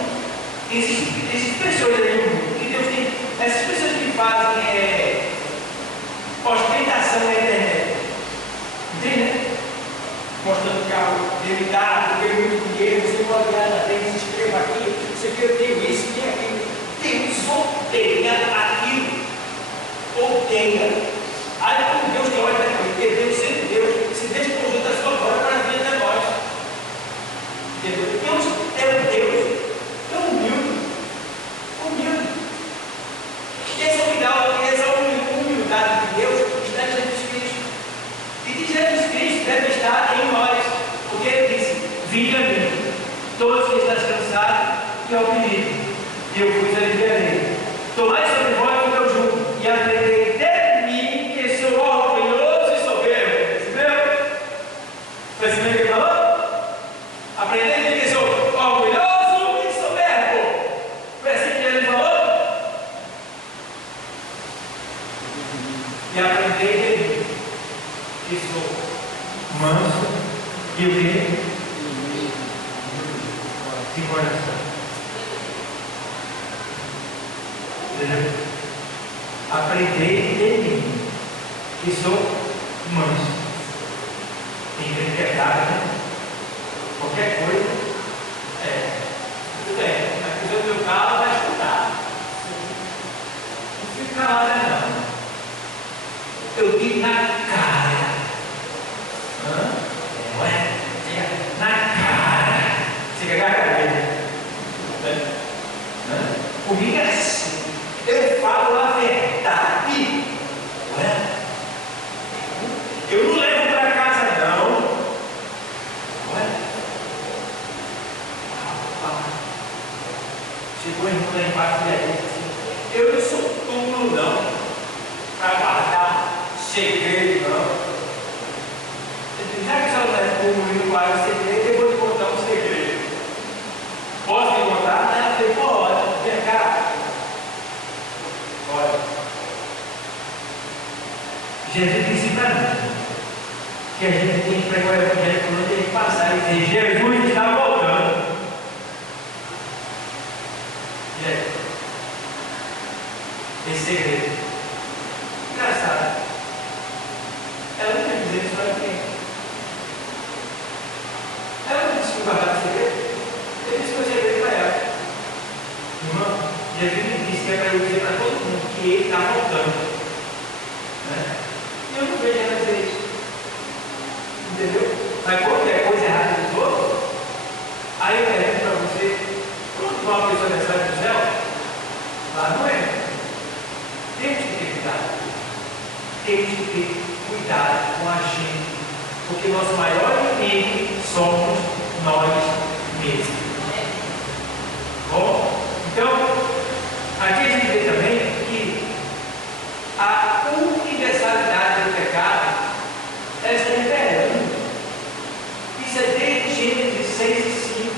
existem pessoas aí no mundo que Deus tem. Essas pessoas que fazem ostentação na internet. Entende, né? Mostrando carro limitado, tem muito dinheiro, você pode ganhar na frente, se inscreva aqui, você quer, eu tenho isso, tem aquilo. Deus odeia aquilo. Odeia. Aí quando Deus tem olho para mim, porque Deus sempre Deus, se Deus conjunta a sua glória para a vida de nós. Entendeu? Deus é um Deus tão humilde. Humilde. E essa humildade de Deus está em Jesus Cristo. E de Jesus Cristo deve estar em nós. Porque ele disse: vinde a mim, todos que estão cansados e oprimidos, e eu vos aliviarei. Tomai sobre vós o meu jugo e aprendei de mim, que sou orgulhoso e soberbo. Entendeu? Foi assim que ele falou? Aprendei de mim, que sou orgulhoso e soberbo. Foi assim que ele falou? E aprendei de mim, que sou manso e o que? De coração. Entendeu? Aprendei de mim, que sou manso. Tem gente que é brava, né? Qualquer coisa, tudo bem, a pessoa do meu carro vai escutar. Não fica calada, não. Eu digo na cara. Não é? Na cara. Você quer gargalhar? Comigo é assim. Eu falo a verdade. Não é? Eu não levo para casa, não. Não é? Chegou a irmã lá embaixo da gente assim: eu não sou túmulo, não, para guardar segredo, não. Já que a senhora não é túmulo e não guarda segredo, eu vou te contar um segredo. Posso te contar? Ela falou: pode, vem cá. Olha, Jesus disse para mim que a gente tem que pregar o evangelho por onde ele passar e dizer: Jesus está voltando. Gente, esse segredo engraçado, ela não quer dizer isso para ninguém. Ela não disse que guardava o segredo. Eu disse que eu segredo para ela. Irmão, Jesus me disse que é para eu dizer para todo mundo que ele está voltando. Né? E eu não vejo ela dizer isso. Entendeu? Mas qualquer coisa errada dos outros, aí eu pergunto para você: quando uma pessoa recebe do céu, lá não é. Temos que ter cuidado. Temos que ter cuidado com a gente. Porque nosso maior inimigo somos nós mesmos. Bom, então, aqui a gente vê também que a universalidade do pecado está imperando. Isso é desde Gênesis 6 e 5,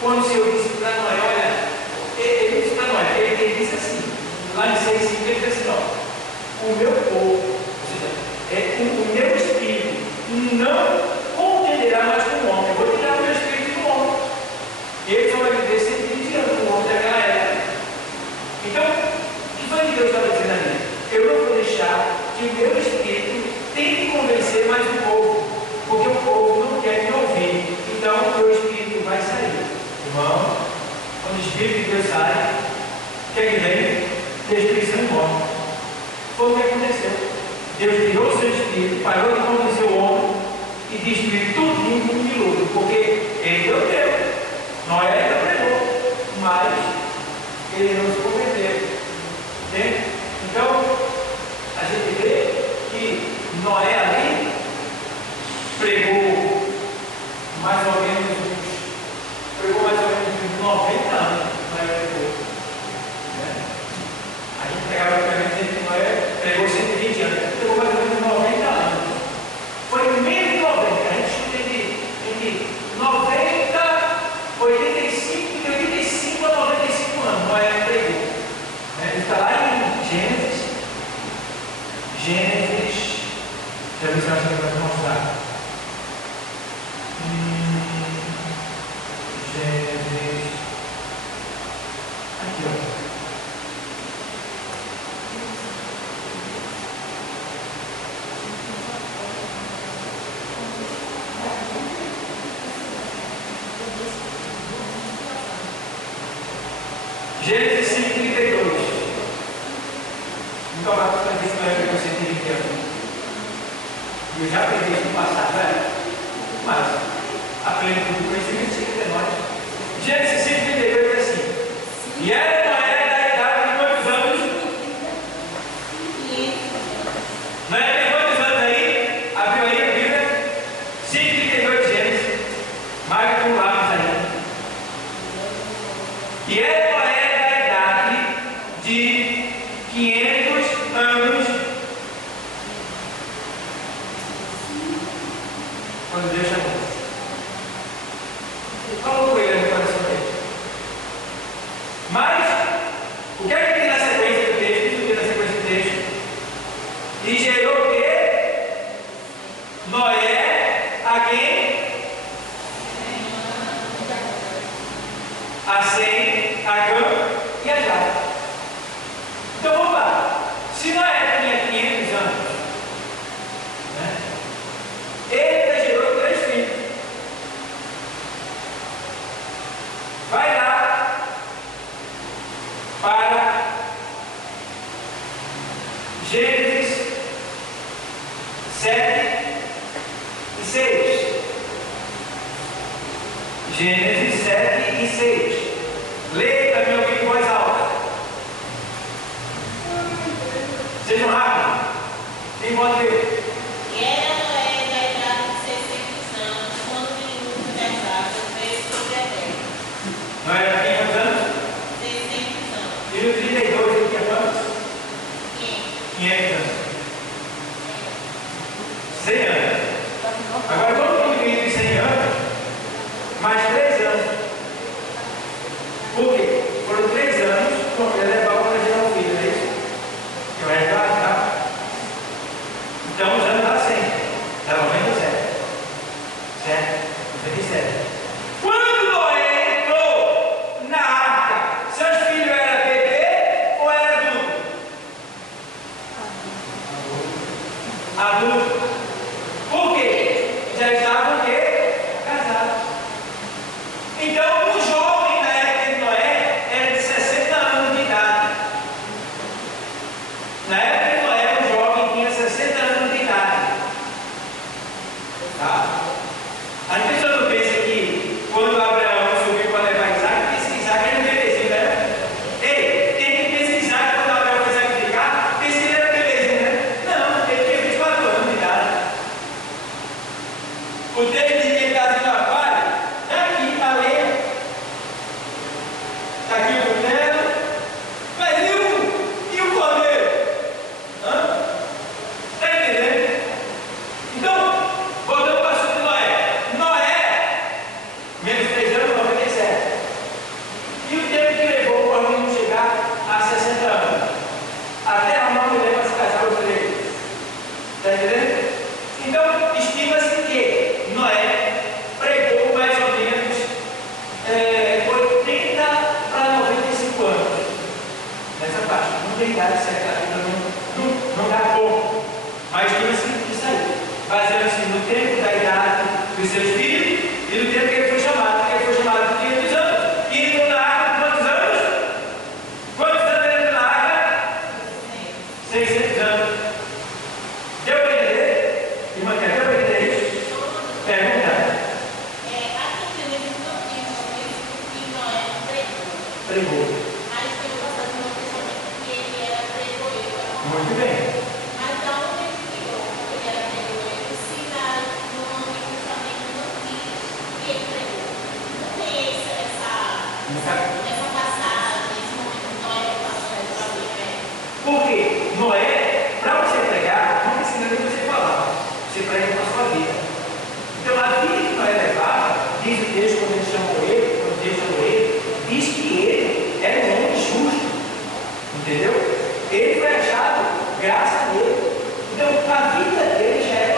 quando o Senhor disse para Noé: olha, ele disse para Noé, ele disse assim, lá em 6 e 5, ele disse assim: ó, o meu povo, ou seja, o meu espírito não contenderá mais com o homem. Eu vou tirar o meu espírito do homem. Ele só vai viver 120 anos com o homem daquela época. Então, o que foi que Deus estava dizendo ali? Eu não vou deixar que o meu espírito tente convencer mais o povo, porque o povo não quer me ouvir. Então, o meu espírito vai sair. Irmão, quando o espírito de Deus sai, o que é que vem? Destruição e morte. Foi o que aconteceu. Deus tirou o seu espírito, parou de convencer o homem e destruiu tudo com um dilúvio, porque ele deu Deus. Noé ainda pregou, mas ele não se converteu. Entende? Então, a gente vê que Noé ali pregou mais ou menos Já vi se eu acho que ele vai te mostrar. Gênesis. Aqui, ó. Gênesis 5:32. Então, lá para ver se vai ver você tem que eu já aprendi isso no passado, né? Mas aprendo com o conhecimento sempre de nós. Gênesis 5:32 diz assim: e era Noé da idade de quantos anos? Noé tem quantos anos aí? Abriu aí a Bíblia? 5:32 de Gênesis. Marca com lápis aí. E era Noé da idade de 500 anos. Quando Deus chamou. Falou com ele no coração dele. Mas, o que é que tem na sequência do texto? O que tem na sequência do texto? E gerou o quê? Noé, a quem? A Sem, a Cã e a Jafé. Então vamos lá. Se Noé tinha 500 anos, né? Ele gerou 3 filhos. Vai lá para Gênesis 7 e 6. Gênesis 7 e 6. Leia para mim ouvir em voz alta. Sejam rápidos. Quem pode ler? E era Noé da idade de 600 anos, quando o dilúvio das águas veio sobre a terra. Noé tinha quantos anos? 600 anos. E no 32 ele tinha quantos? 500 anos. 100 anos. Agora todo mundo que vive 100 anos, mais 3 anos. Por quê? Foram 3 anos para a mulher levar para gerar um filho, não é isso? Que vai levar, tá? Então os anos dá 100. Dá 97. Certo? 97. Quando Noé entrou na arca, seus filhos eram bebê ou era adulto? Adulto. Por quê? Já estavam o quê? Casados. Então o jovem na época de Noé era de 60 anos de idade. Na época de Noé o jovem tinha 60 anos de idade. Tá? As pessoas não pensam que quando Abraão subiu para levar Isaac, disse que Isaac era um bebezinho, né? Ei, tem que pesquisar quando Abraão foi sacrificar, disse que ele era bebezinho, né? Não, ele tinha 24 anos de idade. O texto diz que ele está dizendo a palha, está aqui a lenha, está aqui o cutelo, mas e o cordeiro? Hã? Está entendendo? Então, voltando para o assunto de Noé. Noé, menos 3 anos, 97. E o tempo que levou para o menino chegar a 60 anos? Até arrumar uma mulher para se casar os 3. Está entendendo? Então, estima-se que Noé pregou mais ou menos 80 para 95 anos. Nessa parte. Não tem idade certa, não dá pouco. Mas estima-se isso aí. Baseando-se no tempo da idade dos seus filhos e no tempo que ele foi chamado. Porque ele foi chamado de 500 anos. E ele entrou na arca quantos anos? Quantos anos ele entrou na arca? 600 anos. Deu para entender? Irmã, deu para entender isso? Pergunta. Aqui tem um livro que Noé pregou. Pregou. Aí tem o passado de uma pessoa que ele era pregoeiro. Muito bem. Mas da onde ele tirou? Ele era pregoeiro, se no Antigo Testamento não diz que ele pregou. Não tem essa passagem, esse momento que Noé passou para o inferno. Porque Noé, para você pregar, não precisa nem você falar. Você prega com a sua vida. Então a vida que Noé levava, diz o texto quando Deus chamou ele, diz que ele era um homem justo. Entendeu? Ele foi achado graças a Deus. Então a vida dele já era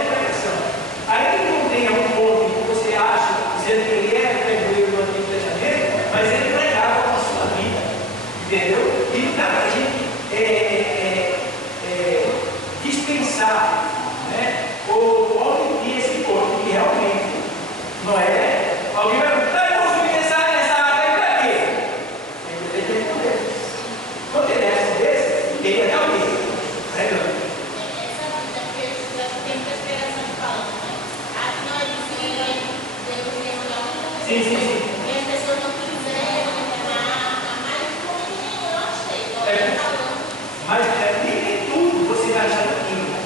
Sim, sim, sim. E as pessoas não quiseram remar, mas como ninguém gosta, igual eu falando. Mas nem tudo você vai achar na Bíblia.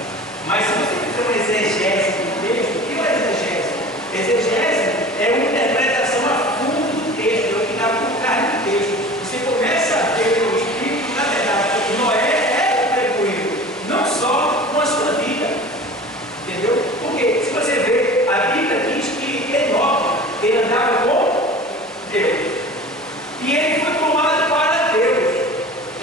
Mas se você fizer uma exegese do texto, o que é exegese? Exegese é uma interpretação a fundo do texto, é o que está por trás do texto. Você começa a ver o Espírito, na verdade, que Noé é o pregoeiro, não só com a sua vida. Entendeu? Porque se você vê, a Bíblia diz que Enoque, ele andava com Deus. E ele foi tomado para Deus.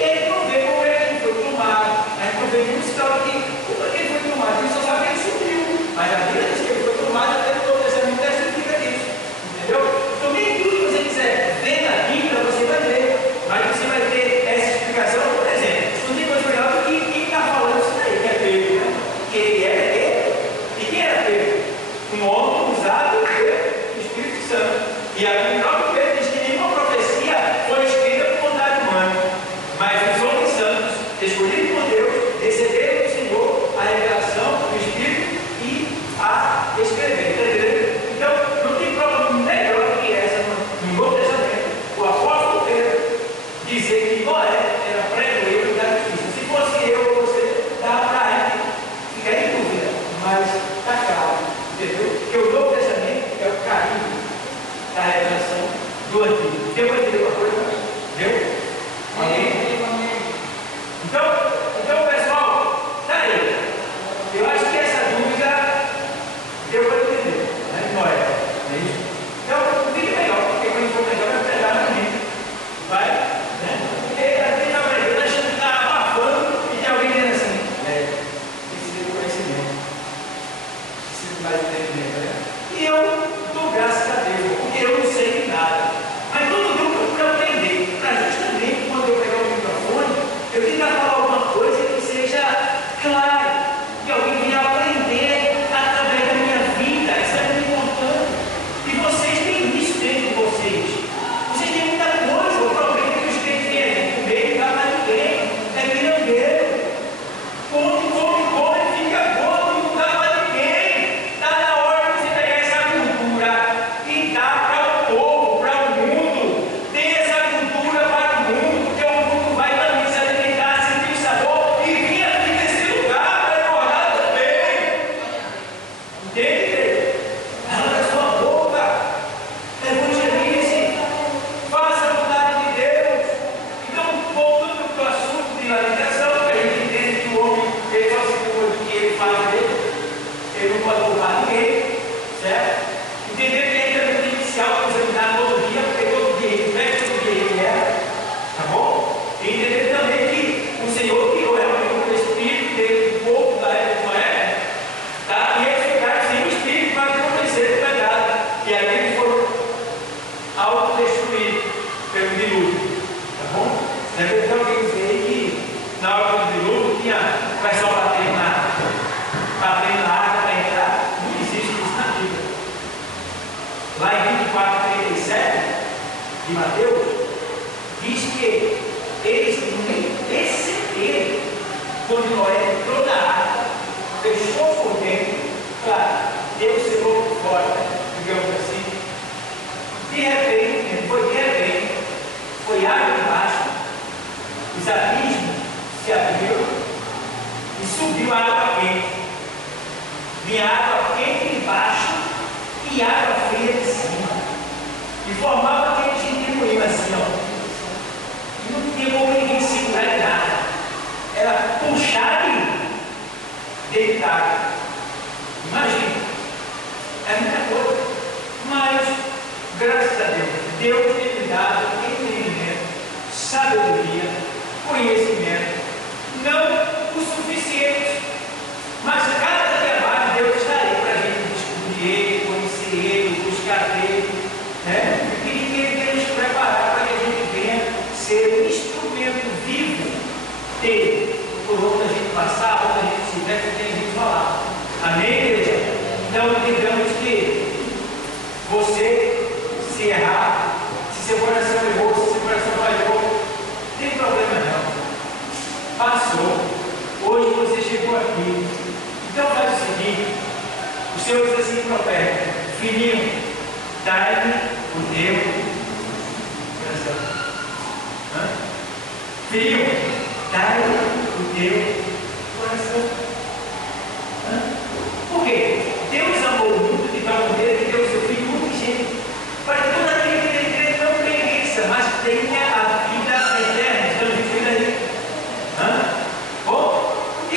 Ele não vê como é que ele foi tomado. A gente não vê nenhum sinal aqui. Como é que ele foi tomado? Ele só sabe que ele subiu. Mas a Bíblia diz que ele foi tomado, até todo o Testamento testifica disso. Entendeu? Então, nem tudo que você quiser ver na Bíblia, você vai ver. Mas você vai ter essa explicação, por exemplo. Não tem coisa melhor do que quem está falando isso daí, que é Pedro, né? Que ele é Pedro. E quem era Pedro? Um homem usado pelo Espírito Santo. E aqui o próprio Pedro diz que nenhuma profecia foi escrita por vontade humana. Mas os homens santos, escolhidos por Deus, receberam do Senhor a revelação do Espírito e a escrever. Entendeu? Então, não tem prova melhor do que essa no Novo Testamento. O apóstolo Pedro dizer que Noé era pregoeiro da justiça. Se fosse eu ou você, dava para ele ficar em dúvida. Mas está claro. Entendeu? Porque o Novo Testamento é o caminho da revelação do Antigo. Deu para entender uma coisa? Deu? Amém? Então, pessoal, tá aí. Eu acho que essa dúvida deu para entender, né? Noé, não é isso? Então, fique melhor, porque quando for melhor, vai pegar no livro. Vai, né? Porque a gente está aprendendo, achando que está abafando e tem alguém dizendo assim, precisa de conhecimento, precisa de mais entendimento, né? E eu dou graças a Deus, porque eu não sei nada. Mas todo mundo procura aprender, para justamente quando eu pegar o microfone, eu tentar falar alguma coisa que seja clara, que alguém venha aprender através da minha vida. Isso é muito importante. E vocês têm isso dentro de vocês. Vocês têm muita coisa. O problema é que os crentes têm comer e dar para ninguém. É pirangueiro. Come, fica gordo e não dá para ninguém. Está na hora de você pegar essa cultura e dar para o povo, para o mundo. Tem essa cultura para o mundo, porque o mundo vai também se alimentar, sentir o sabor e vir aqui nesse lugar para engordar também. Entende, igreja? Abra sua boca, evangelize, faça a vontade de Deus. Então, voltando para o assunto de alimentação, que a gente entende que o homem, ele só se cuida do que ele faz dele, ele não pode roubar ninguém, certo? Entender que ele também tem que se auto-examinar todo dia, porque todo dia ele pega, todo dia ele erra, tá bom? E entender também que o Senhor criou realmente o Espírito dele, o povo da época de Noé, tá? E eles ficaram sem o Espírito para não conhecer o pecado. E aí eles foram autodestruídos pelo dilúvio, tá bom? Deve ter alguém dizer que na hora do dilúvio tinha o pessoal batendo na água para entrar. Não existe isso na Bíblia. Lá em 24:37 de Mateus, diz que eles nem perceberam quando Noé entrou na água, fechou por dentro, claro, Deus segurou por fora, digamos assim. De repente, foi água embaixo, os abismos se abriram e subiu a água quente. Vinha água quente embaixo e água fria de cima. E formava aquele testemunho assim, ó. E não tinha como ninguém segurar em nada. Era puxar e deitar. Imagina. É muita coisa. Mas, graças a Deus, Deus tem me dado entendimento, sabedoria, conhecimento. Não o suficiente, mas cada dia mais Deus está aí para a gente descobrir Ele, conhecer Ele, buscar Ele, né? E que Ele quer nos preparar para que a gente venha ser um instrumento vivo dele, por onde a gente passar, onde a gente estiver, que tem a gente falar. Amém, igreja? Então entendamos que você, se errar, se seu coração errou, se seu coração falhou, não tem problema não. Passou. Hoje você chegou aqui. Então faz o seguinte: o Senhor diz assim para o profeta: filhinho, dai-me o teu coração. Filho, dai o teu coração. Por quê? Deus amou muito de tal maneira que deu o seu Filho unigênito, para que todo aquele que nele crê não pereça, mas tenha a vida eterna. Estamos vivendo aí. Bom, e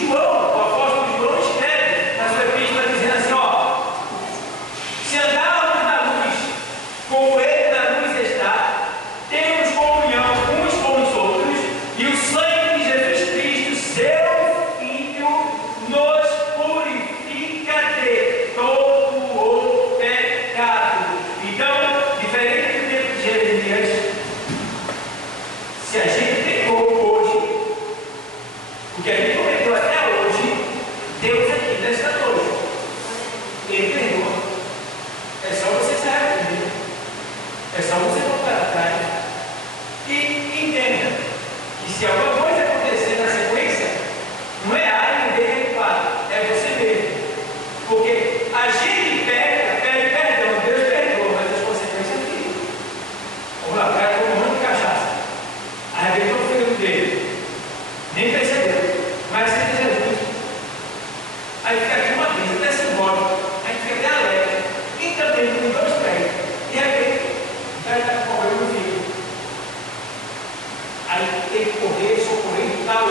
João, o apóstolo João, escreve na sua epístola dizendo assim: ó, se andarmos na luz, como ele na luz está, temos comunhão uns com os outros, e o sangue de Jesus Cristo, seu Filho, nos purifica de todo o pecado. Então, diferente do tempo de Jeremias, se a gente pecou hoje, o que a gente cometeu até hoje, Deus aqui nesta noite, Ele perdoa. É só você se arrepender, é só você voltar atrás e entenda que se alguma coisa acontecer na sequência, não é A e B recuado, é você mesmo. Porque a gente peca, pede perdão, Deus perdoa, mas as consequências ficam. Vamos lá, o cara tomou um monte de cachaça, arrebentou o fígado dele, nem percebeu, mas aceita Jesus. Aí fica aqui uma vez, até simbólico, aí fica até alegre, e também com 2 pés, e de repente, o cara está com problema no fígado. Aí tem que correr, socorrer e tal.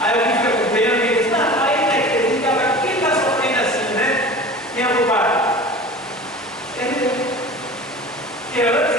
Aí alguém fica com pena e diz: não, aí tem que acreditar, mas quem está sofrendo assim, né? Quem é o culpado? É Deus. Porque antes